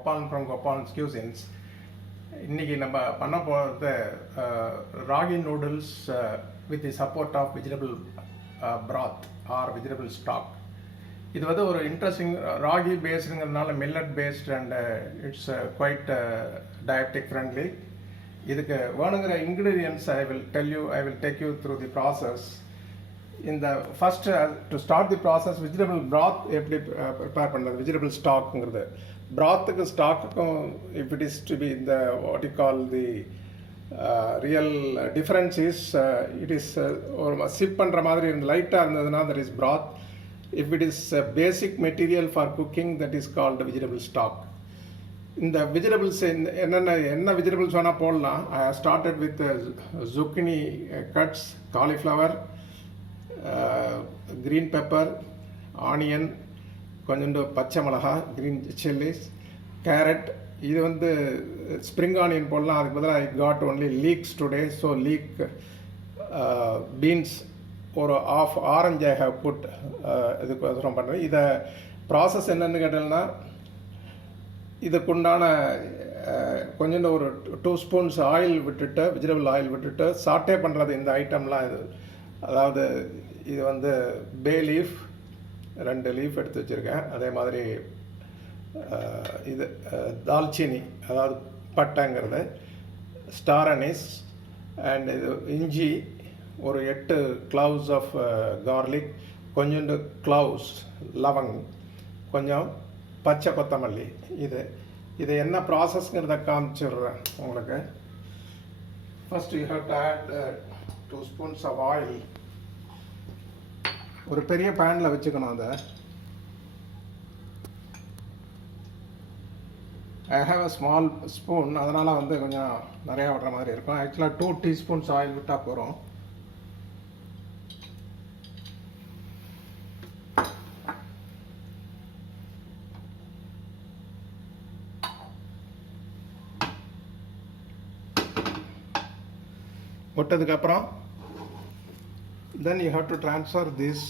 Gopalan from Gopalan's Cuisines. இன்னைக்கு நம்ம பண்ண போகிறது ragi noodles with the support of vegetable broth or vegetable stock. இது வந்து ஒரு இன்ட்ரெஸ்டிங் ராகி பேஸ்டுங்கிறதுனால millet based and it's quite diabetic friendly. இதுக்கு வேணுங்கிற ingredients I will take you through the process. இந்த first to start the process vegetable broth எப்படி prepare பண்ணுறது, vegetable ஸ்டாக்குங்கிறது. பிராத்துக்கு ஸ்டாக்குக்கும் if it is to be இந்த what you call the real difference is it is ஒரு chip பண்ணுற மாதிரி இருந்து லைட்டாக இருந்ததுன்னா that is broth. If it is basic material for cooking that is called vegetable stock. இந்த வெஜிடபிள்ஸ் என்ன vegetables வேணால் போடலாம். I started with zucchini cuts, cauliflower, green pepper, onion, கொஞ்சோண்டு பச்சை மிளகா, green chilies, carrot. இது வந்து ஸ்ப்ரிங் ஆனியன் போடலாம். அதுக்கு பதிலாக I got only leeks today. So leek beans ஒரு half orange I have put இதுக்கு பண்ணுறேன். இதை ப்ராசஸ் என்னென்னு கேட்டீங்கன்னா, இதுக்குண்டான கொஞ்சோண்டு ஒரு 2 ஸ்பூன்ஸ் ஆயில் விட்டுட்டு, வெஜிடபிள் ஆயில் விட்டுட்டு சாட்டே பண்ணுறது இந்த ஐட்டம்லாம். இது அதாவது இது வந்து பே லீஃப் 2 லீஃப் எடுத்து வச்சுருக்கேன். அதே மாதிரி இது தால்ச்சினி அதாவது பட்டைங்கிறது, ஸ்டார் அனீஸ், அண்ட் இது இஞ்சி ஒரு 8 கிளவுஸ் ஆஃப் கார்லிக், கொஞ்சோண்டு கிளவுஸ் லவங், கொஞ்சம் பச்சை கொத்தமல்லி. இது என்ன ப்ராசஸ்ங்கிறத காமிச்சிடுறேன் உங்களுக்கு. First you have to add 2 spoons of oil. ஒரு பெரிய பேனில் வச்சுக்கணும். அதை I have a small spoon, அதனால் வந்து கொஞ்சம் நிறையா விடுற மாதிரி இருக்கும். ஆக்சுவலாக 2 டீஸ்பூன்ஸ் ஆயில் விட்டால் போகிறோம். விட்டதுக்கப்புறம் then you have to transfer this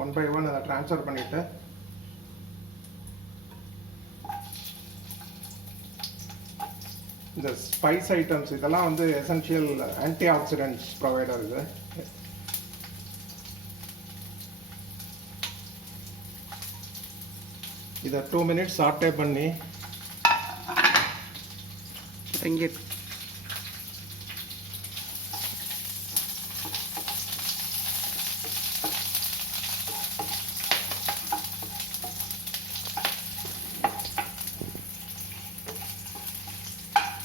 one by one அதை ட்ரான்ஸ்ஃபர் பண்ணிவிட்டு இந்த ஸ்பைஸ் ஐட்டம்ஸ் இதெல்லாம் வந்து எசென்ஷியல் ஆன்டி ஆக்சிடென்ட்ஸ் ப்ரொவைடர். இது இதை 2 minutes சாட்டே பண்ணி இங்கே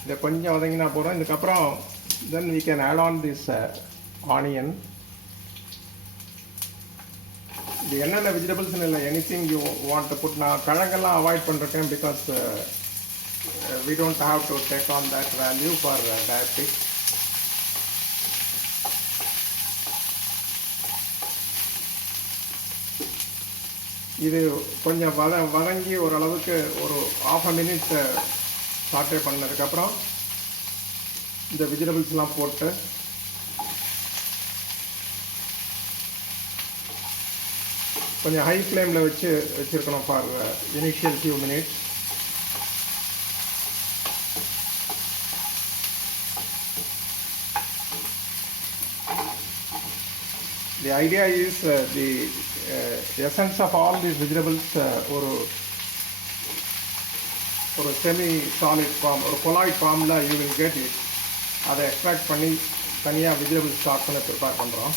இதை கொஞ்சம் வதங்கினா போகிறோம். இதுக்கப்புறம் then we can add on this onion. இது என்னென்ன வெஜிடபிள்ஸ்னு இல்லை, anything you want to put. நான் கிழங்கெல்லாம் அவாய்ட் பண்ணிருக்கேன் because we don't have to take on that value for diabetic. இது கொஞ்சம் வதங்கி ஓரளவுக்கு ஒரு ½ minute சாட்டே பண்ணதுக்கப்புறம் இந்த வெஜிடபிள்ஸ்லாம் போட்டு கொஞ்சம் ஹை ஃப்ளேமில் வச்சுருக்கணும் for initial few minutes. The idea is the essence of all these vegetables ஒரு செமி சாலிட் ஃபார்ம், ஒரு கொலாய்ட் ஃபார்மில் யூ வில் கெட் இட். அதை எக்ஸ்ட்ராக்ட் பண்ணி தனியாக வெஜிடபிள் ஸ்டாக் பண்ணி ப்ரிப்பேர் பண்ணுறோம்.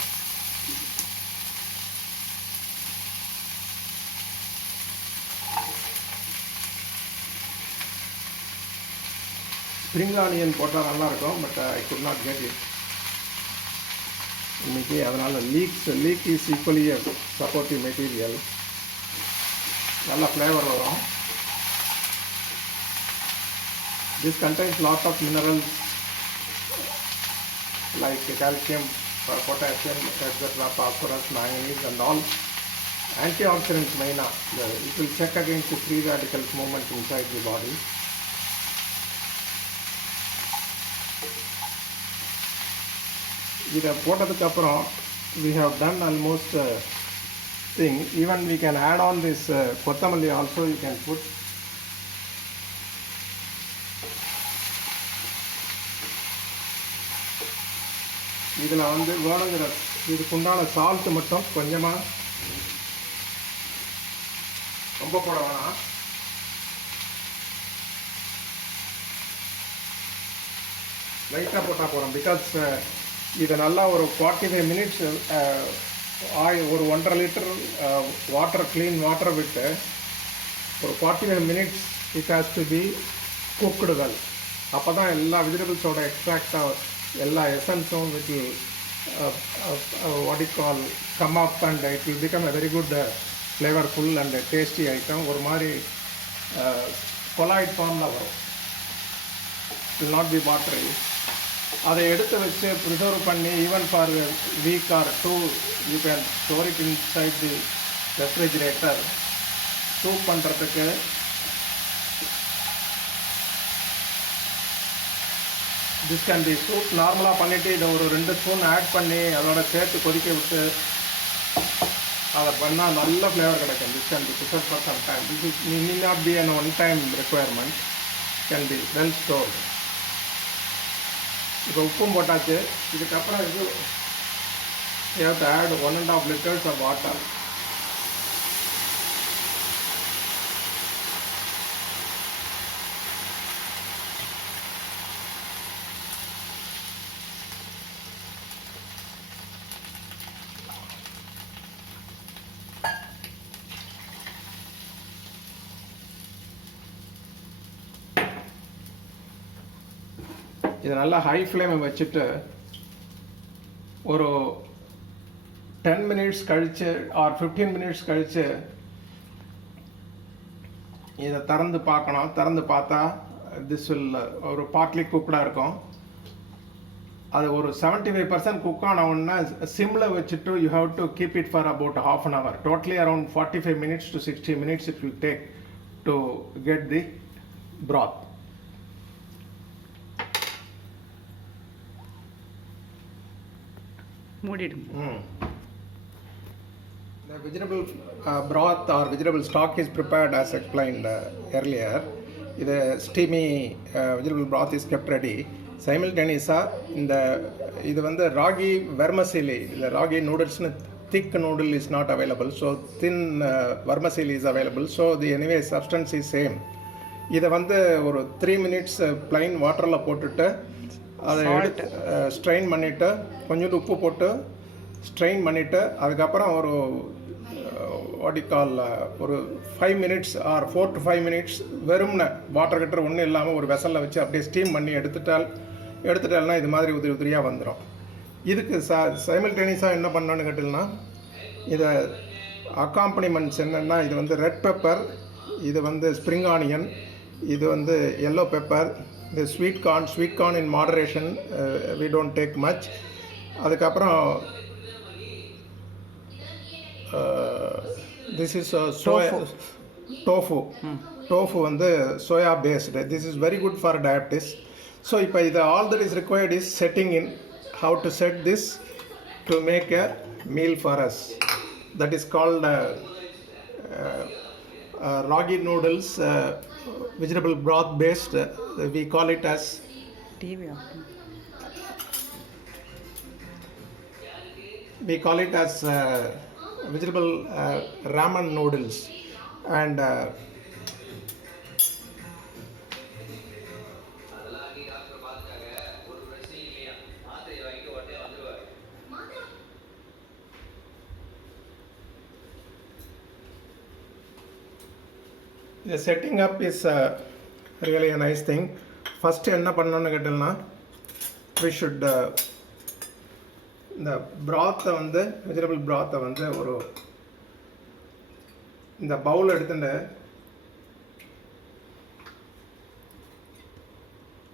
ஸ்ப்ரிங் ஆனியன் போட்டால் நல்லாயிருக்கும், but I could not get it இன்னைக்கு. அதனால் leek is equally supportive material. நல்ல ஃப்ளேவர் வரும். This contains lot of minerals like calcium, potassium, etcetera, phosphorus, manganese and all antioxidants மெயினாக. It will check against free radicals movement inside the body. இதை போட்டதுக்கப்புறம் we have done almost thing. Even we can add on this kottamalli also you can put. இதில் வந்து வேணுங்கிற இதுக்குண்டான salt மட்டும் கொஞ்சமாக, ரொம்ப போட வேணாம். லைட்டாக போட்டால் போகிறோம். பிகாஸ் இதை நல்லா ஒரு 45 மினிட்ஸ் ஒரு 1.5 லிட்டர் வாட்டர், க்ளீன் வாட்டர் விட்டு ஒரு 45 minutes it has to be cooked well. அப்போ தான் எல்லா வெஜிடபிள்ஸோட எக்ஸ்ட்ராக்டாக எல்லா எசன்ஸும் with what you call come up and it will become a very good flavourful and tasty item. ஒரு மாதிரி கொலாய்ட் ஃபார்மில் வரும். Will not be watery. அதை எடுத்து வச்சு ப்ரிசர்வ் பண்ணி even for week or 2 you can store it inside the refrigerator. Soup பண்ணுறதுக்கு this can be soup. நார்மலாக பண்ணிவிட்டு இதை ஒரு 2 ஸ்பூன் ஆட் பண்ணி அதோட சேர்த்து கொதிக்க விட்டு அதை பண்ணால் நல்ல ஃப்ளேவர் கிடைக்கும். This can be preserve for some time. This is need not be an one time requirement, can be well stored. இப்போ உப்பும் போட்டாச்சு. இதுக்கப்புறம் இது you have to add 1.5 liters of water. இது நல்லா ஹை ஃப்ளேமை வச்சுட்டு ஒரு 10 மினிட்ஸ் கழித்து ஆர் 15 மினிட்ஸ் கழித்து இதை திறந்து பார்க்கணும். திறந்து பார்த்தா திஸ் வில் ஒரு பார்ட்லி குக்டாக இருக்கும். அது ஒரு 75% குக் ஆன உடனே சிம்மில் வச்சுட்டு you have to keep it for about half an hour. Totally around 45 minutes to 60 minutes it will take to get the broth. The vegetable broth or vegetable stock is prepared as explained earlier. The steamy vegetable broth is kept ready. Simultaneously, the ragi vermicelli, the ragi noodles, thick noodle is not available. So thin vermicelli is available. So the anyway substance is same. இதை வந்து ஒரு 3 minutes plain வாட்டரில் போட்டுட்டு அதை எடுத்து strain பண்ணிவிட்டு கொஞ்சோண்டு உப்பு போட்டு ஸ்ட்ரெயின் பண்ணிவிட்டு அதுக்கப்புறம் ஒரு வாட் யூ கால் ஒரு 5 minutes ஆர் 4 to 5 minutes வெறும்ன வாட்டர் கட்டர் ஒன்றும் இல்லாமல் ஒரு வெசலில் வச்சு அப்படியே ஸ்டீம் பண்ணி எடுத்துட்டால்னா இது மாதிரி உதிரி உதிரியாக வந்துடும். இதுக்கு சைமல்டேனியஸாக என்ன பண்ணணும்னு கேட்டிங்கன்னா, இதை அக்காம்பனிமெண்ட்ஸ் என்னென்னா, இது வந்து ரெட் பெப்பர், இது வந்து ஸ்ப்ரிங் ஆனியன், இது வந்து எல்லோ பெப்பர், இந்த sweet corn in moderation, we don't take much. அதுக்கப்புறம் திஸ் இஸ் டோஃபு வந்து soya based. This is very good for diabetes. So இப்போ இது all that is required is setting in how to set this to make a meal for us. That is called ragi noodles, vegetable broth based, we call it as vegetable ramen noodles. And the setting up is really a nice thing. First என்ன பண்ணணும்னு கேட்டோம்னா, we should இந்த broth-ஐ வந்து vegetable broth-ஐ வந்து ஒரு இந்த பவுல் எடுத்துட்டு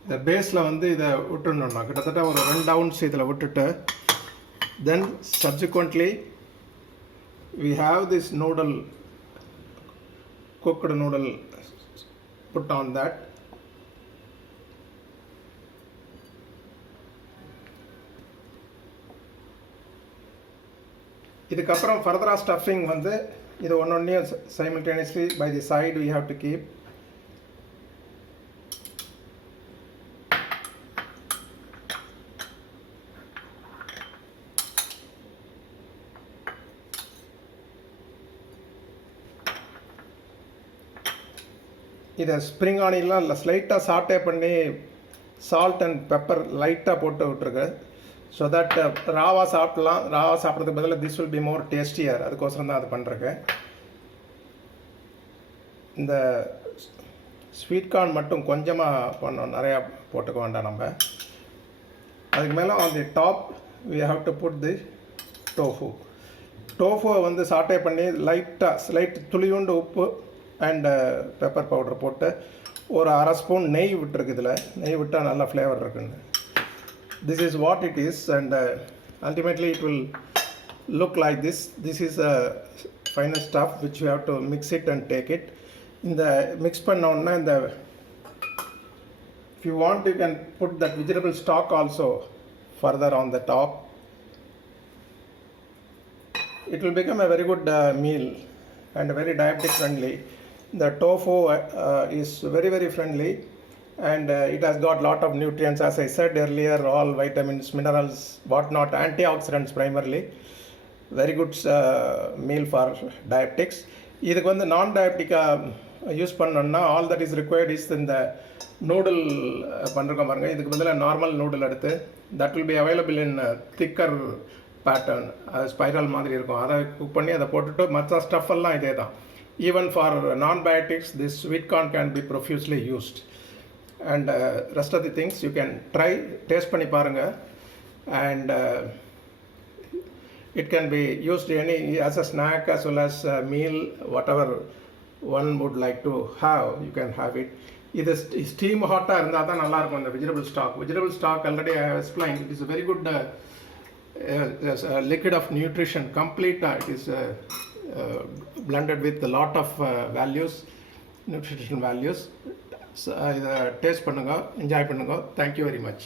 இந்த பேஸில் வந்து இதை விட்டுடணும்னா கிட்டத்தட்ட ஒரு 2 ounce இதில் விட்டுட்டு, then subsequently we have this noodle, cooked noodle put on that. இதுக்கப்புறம் ஃபர்தராக ஸ்டஃபிங் வந்து இது ஒன்றொன்றையும் simultaneously by the side we have to keep. இதை ஸ்ப்ரிங் ஆனிலாம் இல்லை ஸ்லைட்டாக சாட்டே பண்ணி சால்ட் அண்ட் பெப்பர் லைட்டாக போட்டு விட்ருக்கேன். ஸோ தட் ராவாக சாப்பிட்லாம். ராவாக சாப்பிட்றதுக்கு பதிலாக this will be more tastier. அதுக்கோசரம் தான் அது பண்ணுறேன். இந்த ஸ்வீட் கார்ன் மட்டும் கொஞ்சமாக பண்ணோம், நிறையா போட்டுக்க வேண்டாம் நம்ம. அதுக்கு மேலே on the top we have to put the tofu. டோஃபுவை வந்து சாட்டே பண்ணி லைட்டாக ஸ்லைட் துளியுண்டு உப்பு அண்டு பெப்பர் பவுடர் போட்டு ஒரு அரை ஸ்பூன் நெய் விட்டுருக்கு. இதில் நெய் விட்டால் நல்லா ஃப்ளேவர் இருக்குன்னு. This is what it is and ultimately it will look like this. This is a final stuff which you have to mix it and take it. இந்த மிக்ஸ் பண்ணோன்னா இந்த if you want you can put that vegetable stock also further on the top. It will become a very good meal and very diabetic friendly. The tofu is very very friendly and it has got lot of nutrients, as I said earlier, all vitamins, minerals, whatnot, antioxidants primarily. Very good meal for diabetics. இதுக்கு வந்து நான் டயபெட்டிக்காக use பண்ணோன்னா all that is required is இந்த noodle பண்ணுறோம் பாருங்கள். இதுக்கு பதிலாக நார்மல் நூடுல் எடுத்து that will be available in thicker pattern, அது ஸ்பைரல் மாதிரி இருக்கும். அதை குக் பண்ணி அதை போட்டுட்டு மற்ற ஸ்டஃப் எல்லாம் இதே தான். Even for non-biotics this sweet corn can be profusely used and rest of the things you can try, taste பண்ணி பாருங்கள். And it can be used any as a snack as well as a meal, whatever one would like to have you can have it. இது steam ஹாட்டாக இருந்தால் தான் நல்லாயிருக்கும். இந்த vegetable stock already I have explained, it is a very good liquid of nutrition. Complete it is blended with a lot of values, nutrition values. இதை taste பண்ணுங்க, enjoy பண்ணுங்க. Thank you very much.